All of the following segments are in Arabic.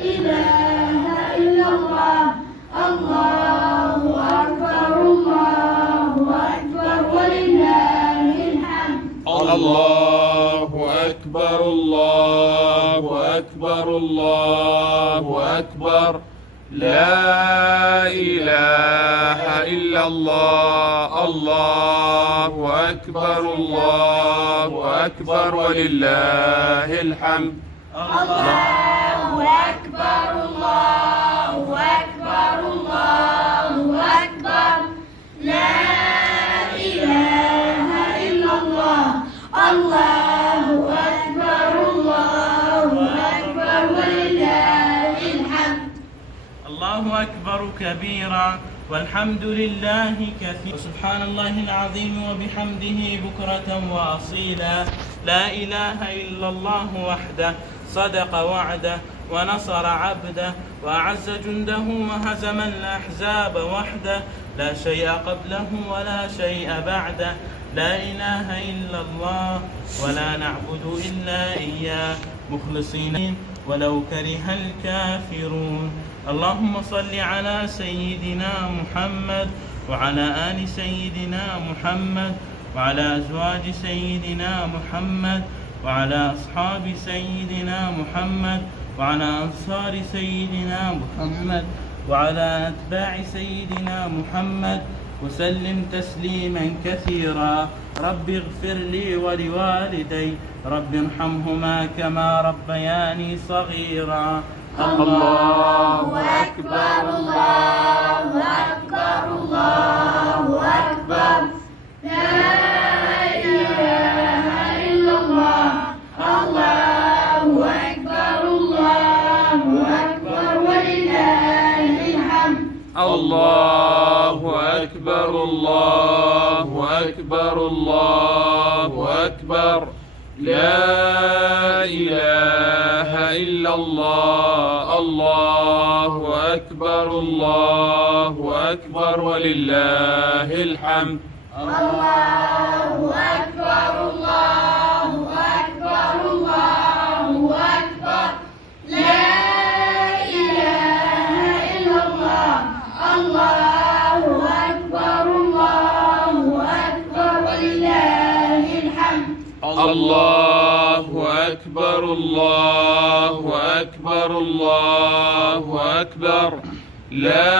إله إلا الله. الله أكبر الله أكبر ولله الحمد. الله أكبر الله أكبر الله أكبر. لا إله إلا الله. الله أكبر الله أكبر ولله الحمد. الله أكبر الله أكبر الله أكبر. لا إله إلا الله. الله أكبر الله أكبر ولله الحمد. الله أكبر كبيرا والحمد لله كثيرا سبحان الله العظيم وبحمده بكرة وأصيلا. لا إله إلا الله وحده صدق وعده ونصر عبده وأعز جنده وهزم الأحزاب وحده. لا شيء قبله ولا شيء بعده. لا إله إلا الله ولا نعبد إلا إياه مخلصين ولو كره الكافرون. اللهم صل على سيدنا محمد وعلى آل سيدنا محمد وعلى أزواج سيدنا محمد وعلى أصحاب سيدنا محمد وعلى أنصار سيدنا محمد وعلى أتباع سيدنا محمد وسلم تسليما كثيرا. رب اغفر لي ولوالدي رب ارحمهما كما ربياني صغيرا. الله أكبر الله أكبر الله أكبر. لا إله إلا الله. الله أكبر الله أكبر ولله الحمد. الله أكبر الله أكبر الله أكبر. لا إله إلا الله. الله أكبر الله أكبر ولله الحمد. الله أكبر الله أكبر الله أكبر. لا إله إلا الله. الله أكبر الله أكبر ولله الحمد. الله أكبر الله أكبر الله أكبر. لا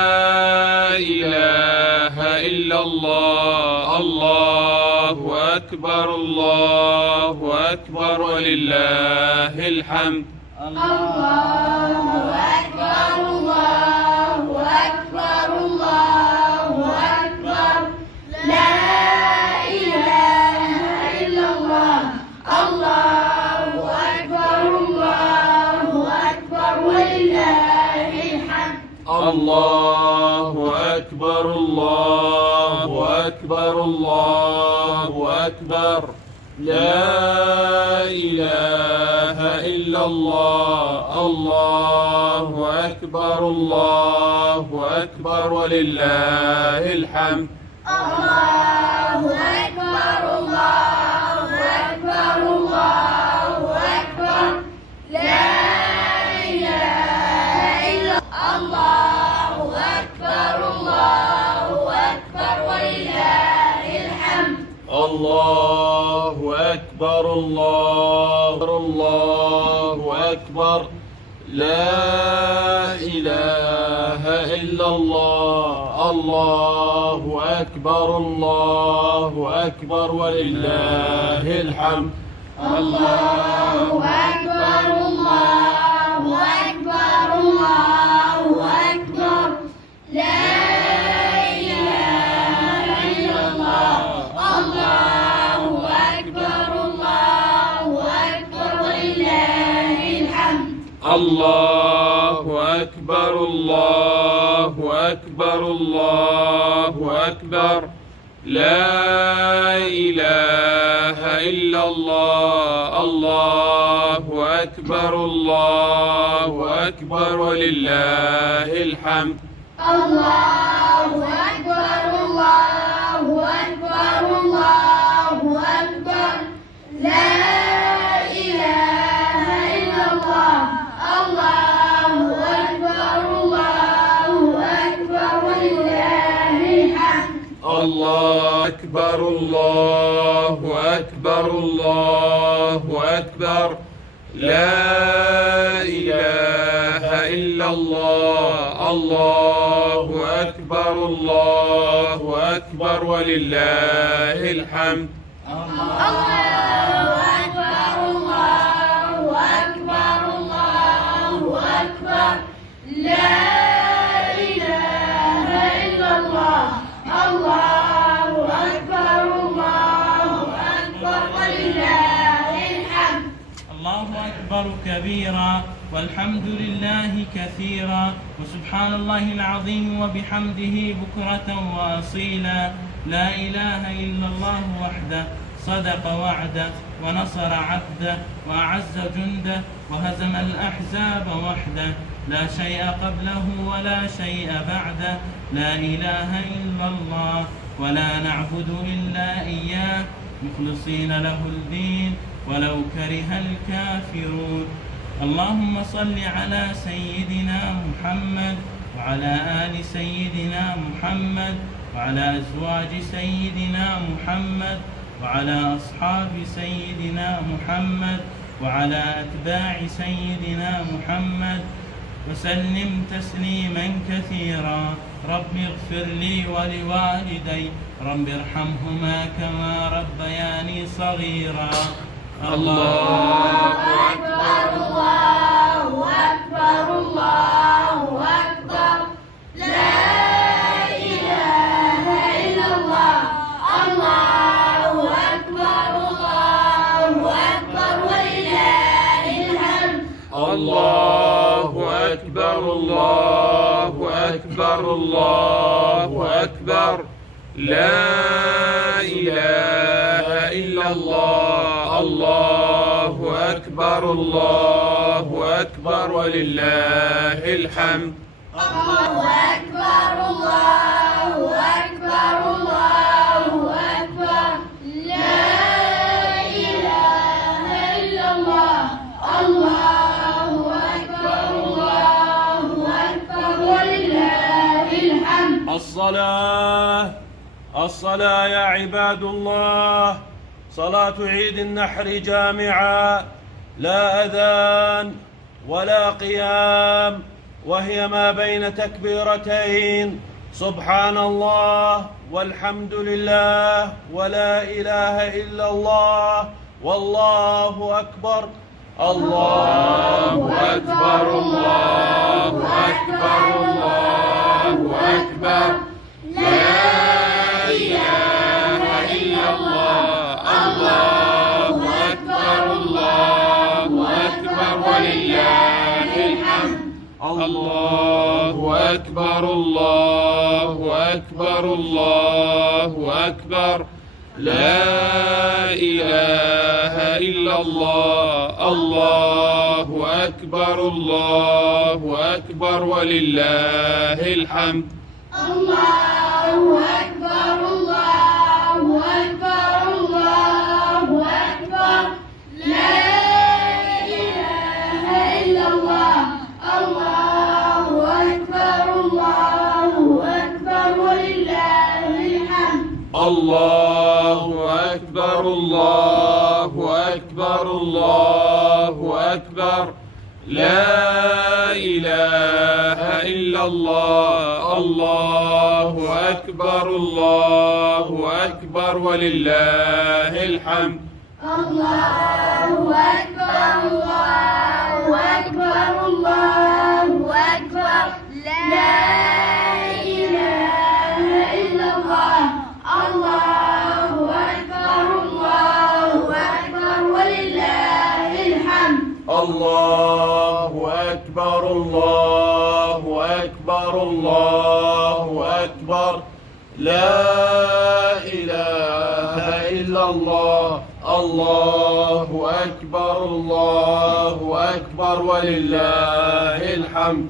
إله إلا الله. الله أكبر الله أكبر ولله الحمد. الله أكبر الله أكبر الله أكبر. لا إله إلا الله. الله أكبر الله أكبر ولله الحمد. الله أكبر الله أكبر الله أكبر. لا إله إلا الله. الله أكبر الله أكبر ولله الحمد. الله أكبر الله أكبر الله أكبر. لا إله إلا الله. أكبر الله أكبر ولله الحمد. الله أكبر الله أكبر. لا إله إلا الله. الله أكبر ولله الحمد. الله أكبر الله أكبر الله أكبر. لا إله إلا الله. الله أكبر ولله الحمد. الله أكبر الله أكبر. لا إله إلا الله. الله أكبر ولله الحمد. الله أكبر الله أكبر الله أكبر. لا إله إلا الله. الله الله أكبر الله أكبر الله أكبر لا إله إلا الله الله أكبر الله أكبر ولله الحمد الله أكبر الله أكبر الله أكبر لا إله إلا الله الله أكبر الله أكبر ولله الحمد الله أكبر كبيرا والحمد لله كثيرا وسبحان الله العظيم وبحمده بكرة وأصيلا لا إله إلا الله وحده صدق وعده ونصر عبده وأعز جنده وهزم الأحزاب وحده لا شيء قبله ولا شيء بعده لا إله إلا الله ولا نعبد إلا إياه مخلصين له الدين ولو كره الكافرون اللهم صل على سيدنا محمد وعلى آل سيدنا محمد وعلى أزواج سيدنا محمد وعلى أصحاب سيدنا محمد وعلى أتباع سيدنا محمد وسلم تسليما كثيرا رب اغفر لي ولوالدي رب ارحمهما كما ربياني صغيرا الله أكبر الله أكبر الله أكبر لا إله إلا الله الله أكبر الله أكبر ولله الحمد الله أكبر الله أكبر الله أكبر لا إله إلا الله الله أكبر الله أكبر ولله الحمد الله أكبر الله أكبر الله أكبر لا إله إلا الله الله أكبر الله أكبر ولله الحمد الصلاة يا عباد الله صلاة عيد النحر جامعة لا أذان ولا قيام وهي ما بين تكبيرتين سبحان الله والحمد لله ولا إله إلا الله والله أكبر الله أكبر الله أكبر الله أكبر لا إله إلا الله الله أكبر الله أكبر ولله الحمد الله أكبر الله أكبر الله أكبر لا إله إلا الله الله أكبر الله أكبر ولله الحمد الله أكبر الله أكبر الله أكبر لا إله إلا الله الله أكبر الله أكبر ولله الحمد الله أكبر الله أكبر الله أكبر لا إله إلا الله الله أكبر الله أكبر ولله الحمد الله أكبر الله أكبر الله أكبر لا إله إلا الله الله أكبر الله أكبر ولله الحمد الله أكبر الله أكبر الله أكبر لا إله إلا الله الله أكبر الله أكبر ولله الحمد